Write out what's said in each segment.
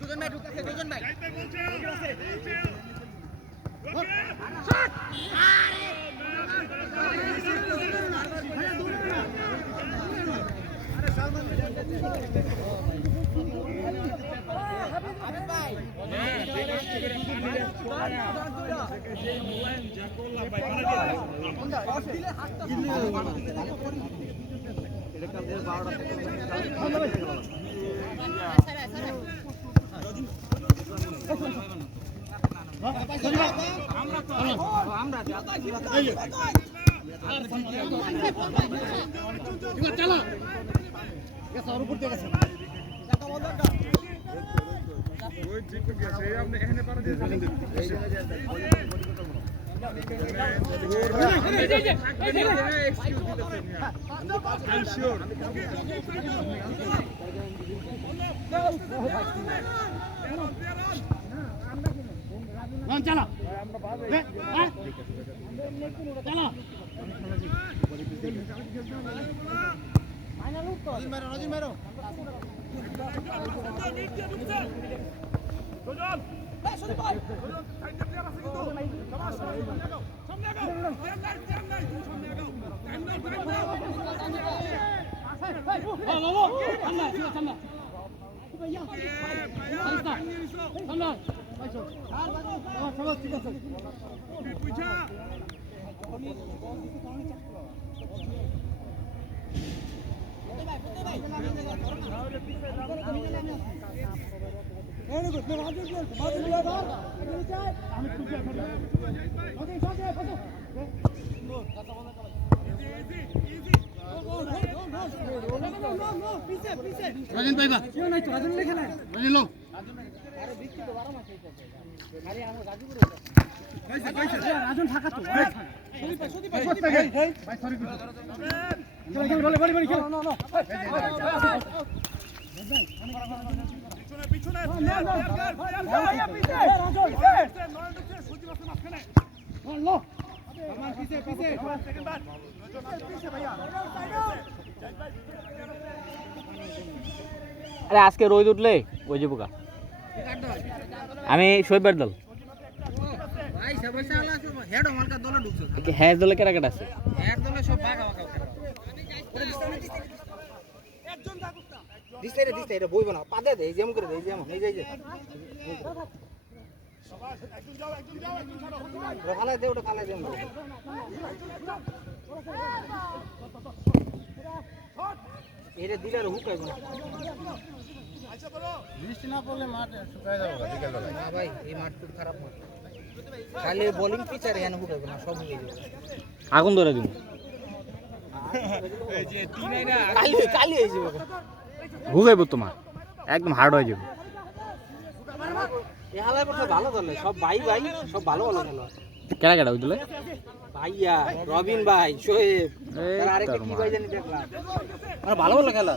দুজন ভাই ঢুকছে দুজন ভাই चला राजन भाई बा क्यों नहीं तो राजन लेके लाए राजन लो अरे बीच की दोबारा मत अरे हम गाजीपुर कैसे राजन थाका तो भाई सॉरी चल बड़ी चल नो পিছনে লো আমার পিছে সেকেন্ড বার পিছে ভাইয়া আরে আজকে রোদ উঠলে ওই যে পোকা আমি শৈবার দল ভাই সবাই চালা আছে হেড মালকা দলে ঢুকছে কি হ্যাঁ দলে কেডা কেডা আছে হেড দলে সব ভাগা একজন থাকুক না দিছে এটা বইব না পাদে দে যেম করে দে যেম এই যে একজন যাও ছাড়ো খালা দে ওটা খালা দে এরে দিলার হুক আইব না আচ্ছা বলো বৃষ্টি না পড়লে মাঠ শুকায় যাবে বিকেল বেলা না ভাই এই মাঠ খুব খারাপ মাঠ খালি বোলিং পিচার এখানে হুক আইব না সব হয়ে যাবে আগুন ধরে দিব এই যে তিন আইনা কালি হয়ে যাবে হুগাইব তোমার একদম হার্ড হয়ে যাবে এই হালায় কথা ভালো দলে সব ভাই সব ভালো খেলো কেডা কেডা ওই দলে ভাইয়া রবিন ভাই শোয়েব আর আরেকটা কি ভাই জানি দেখলাম আর ভালো খেলা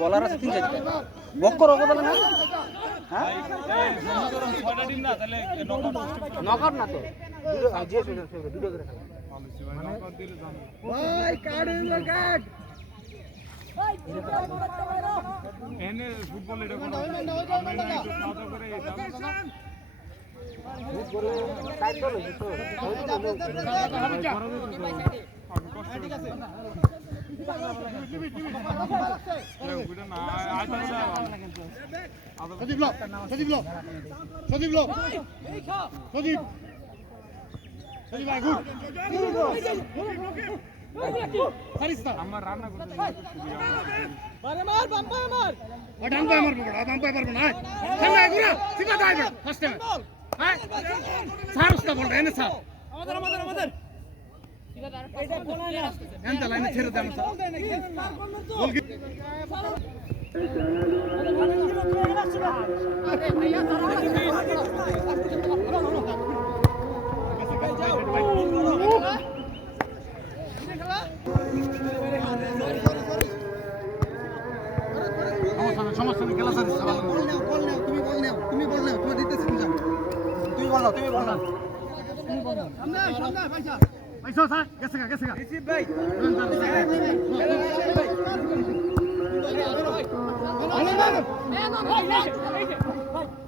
বলার আছে তিন চারটা বক্কর ওকে বলে না হ্যাঁ ছয়টা টিম না তাহলে নকআউট না তো দুটো করে খেলা ভাই কার্ড ইন কার্ড এনে ফুটবল এটা কোন আমরা একটু খাওয়া করে ফুটবল টাইট করে তো ঠিক আছে সজীব ভাই গুড আমার রান্না করতে মার বাম্পায় মার ডাম্পায় মারবো বড় বাম্পায় পারবো না খেলা গুরা সিধা দাইবে ফার্স্ট টাইম হ্যাঁ সারস্তা বল এনে সার আমাদের সিধা দাঁড় এইটা কোনা না এন্ড লাইনে ছেড়ে দাও বল কি আরে ভাইয়া সমস্যা নেই খেলা সাথে বল নাও তুমি বল নাও তুমি দিতেছ তুমি যাও তুমি বল নাও সামনে পয়সা স্যার গেছে রিসিভ ভাই ভাই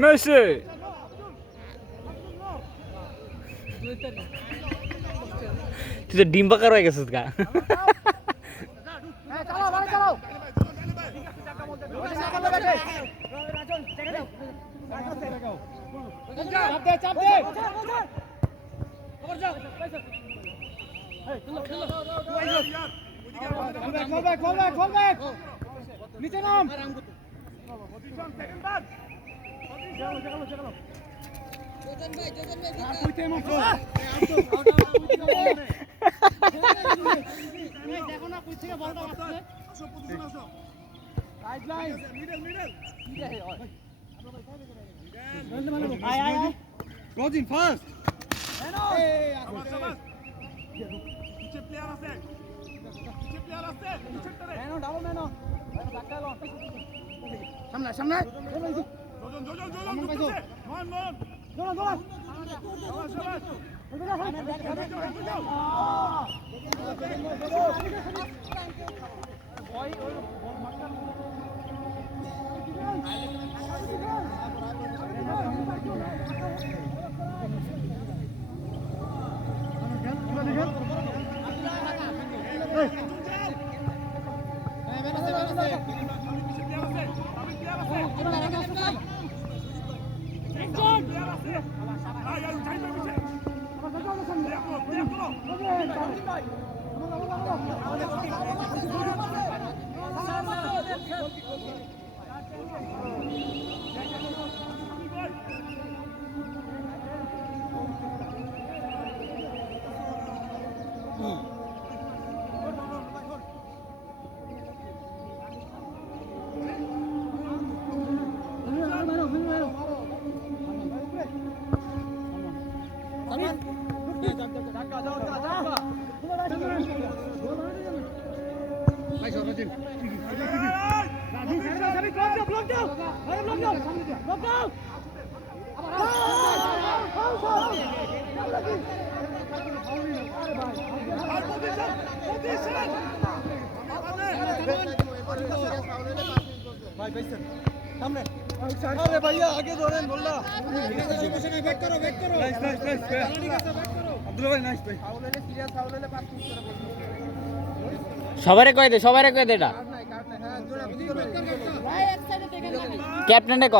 মেসি তুই তো ডিম পাকার হয়ে গেছিস গা নিচে নাম দেখো না কই থেকে বলটা আসছে রোজিন ফার্স্ট পিছে প্লেয়ার আছে মেনো ডাবল মেনো সামনে সামনে अरे भैया आगे दौड़ें बोल रहा बैक करो नाइस अब्दुल भाई नाइस भाई फाउल सीरियस फाउल ले पास সবারে কই দে এটা ক্যাপ্টেনে ক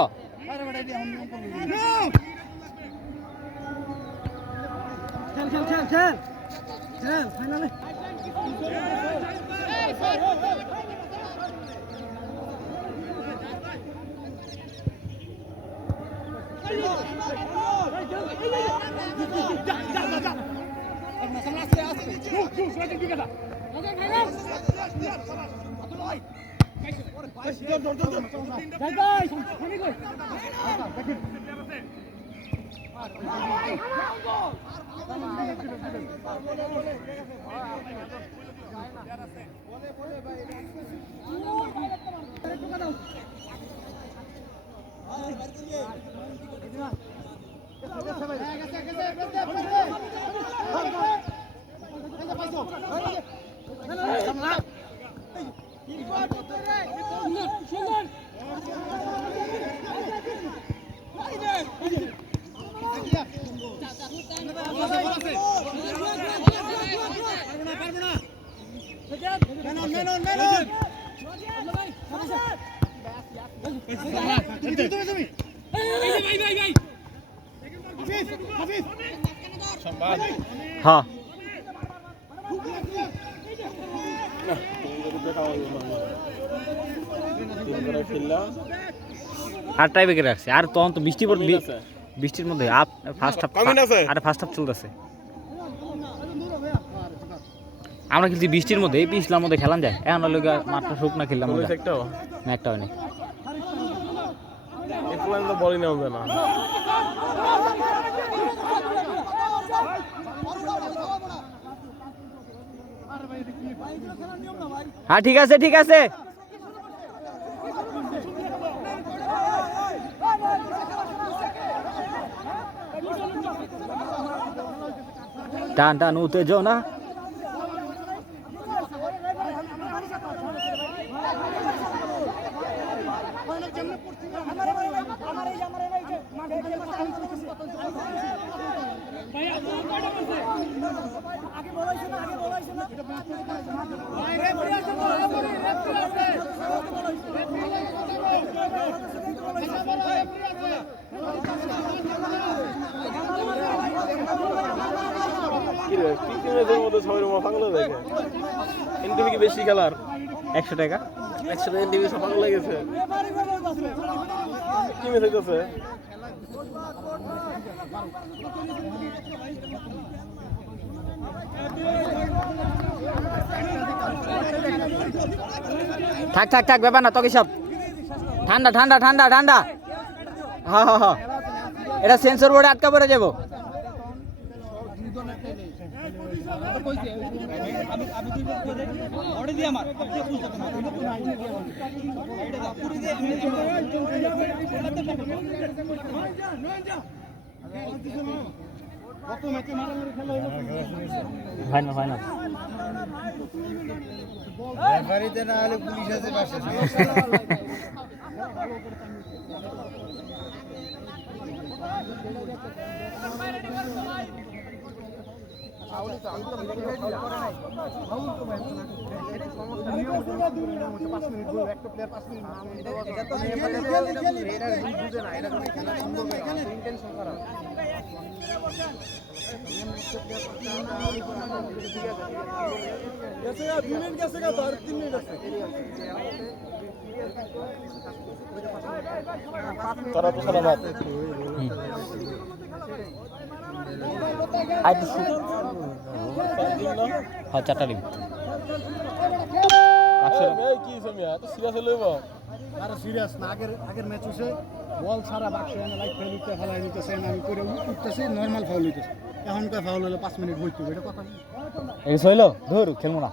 चल फाइनल হ্যাঁ আর টাই বেঁকে রাখছে আর তখন তো বৃষ্টির মধ্যে ফার্স্ট হাফ চলতেছে আমরা খেলছি বৃষ্টির মধ্যে এই পিছলার মধ্যে খেলাম যায় এখন লোক মাঠটা শুক না খেললাম একটা হয়নি বলি না হবে না হ্যাঁ ঠিক আছে টান উত্তেজনা বেশি খেলার 100 টাকা 100 টাকা টিভি সফল লেগেছে কি মেসেজ আছে থাক ব্যাপার না তোকে সব ঠান্ডা হ্যাঁ এটা সেন্সর বোর্ডে আটকা পড়ে যাবো ফাইনাল বাড়িতে না হলে পুলিশ আছে পাশে তারা তো সারা রাত আই তো হ্যাঁ 4টা ডিম কি সময় এত সিরিয়াস লইব আরে সিরিয়াস না আগের ম্যাচ হইছে বল ছাড়া বাক্স এনে লাইক ফেলতে ফেলাই নিতেছে আমি করে উঠতেছি নরমাল ফাউল হইতেছে এখনকার ফাউল হলে 5 মিনিট বইতে হবে এটা কথা কি এই হইলো ধর খেলবো না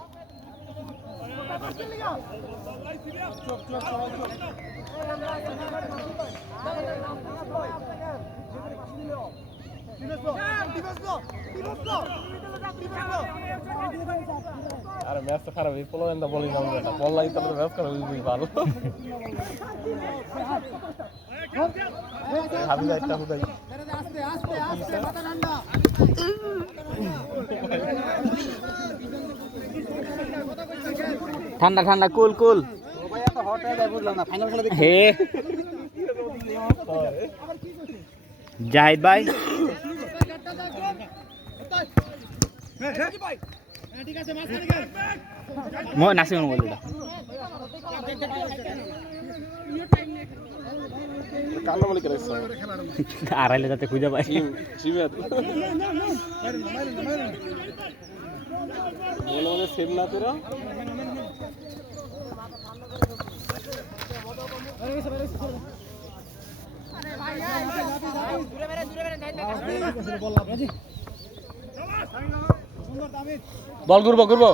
আরে ম্যাচ তো খারাপ এই পোল্যান্ড বলি না এটা বল লাগি তাহলে ম্যাচ খারাপ হইবে ভালো হাবি একটা হুদাই আস্তে মাথা ঠান্ডা ঠান্ডা কুল ভাই এত হট হয়ে যায় বুঝলাম না ফাইনাল খেলা দেখি হে জাহিদ ভাই ঠিক আছে মাঝখানে গেল মই নাসিম বল এটা কালো বলি করেছে আড়াইলে যাতে খুঁজে পাই সিমিয়াত মনে মনে সেভ না করে বল ঘুরবো ঘুরবো